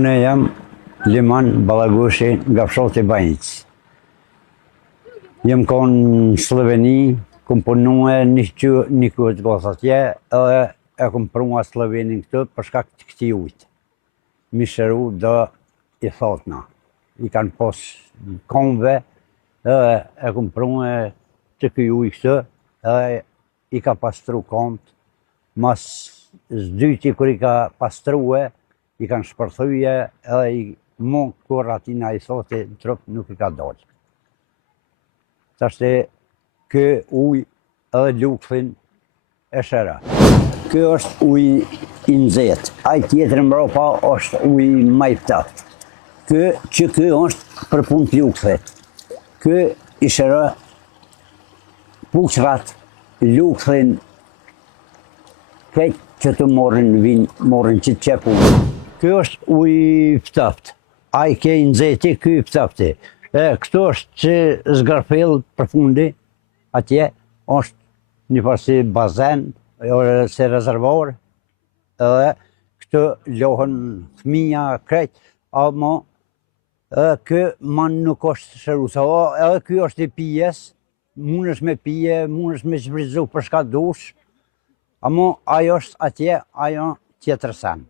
Unë jam Liman Balagushi nga fshati Banjic. Jem konë në Sloveni, kom punue një kohët gos atje, edhe e kom prua Slovenin këtë për shkak të këtij ujtë. Mi shëru do i thotna. I kanë pos komve, edhe e kom prua të këj ujë këtë, edhe i ka pastru komt. Mas zdyti kër i ka pastrue, i kanë shpërthuje edhe i mund kur atina i thote në trup nuk i ka dollë. Tashte kë uj edhe lukëthin e shëra. Kë është uj i nxehtë, aj tjetër mbrapa është uj maj ftaft. Kë është për punë të lukëthit. Kë i shëra puqrat, lukëthin, këtë që të morën që të qepu. Kjo është uj ftaft. Aj ke i nxehti, ky i ftafti. Këto është që zgarfell për fundi, atje është një farsi bazen, se rezervor, edhe këto lohen fëmija krejt, ama kë man nuk është shërusa, edhe ky është i pijes, mundesh me pije, mundesh me shfrytzu për shka dush, ama ajo është atje, ajo tjetër sen.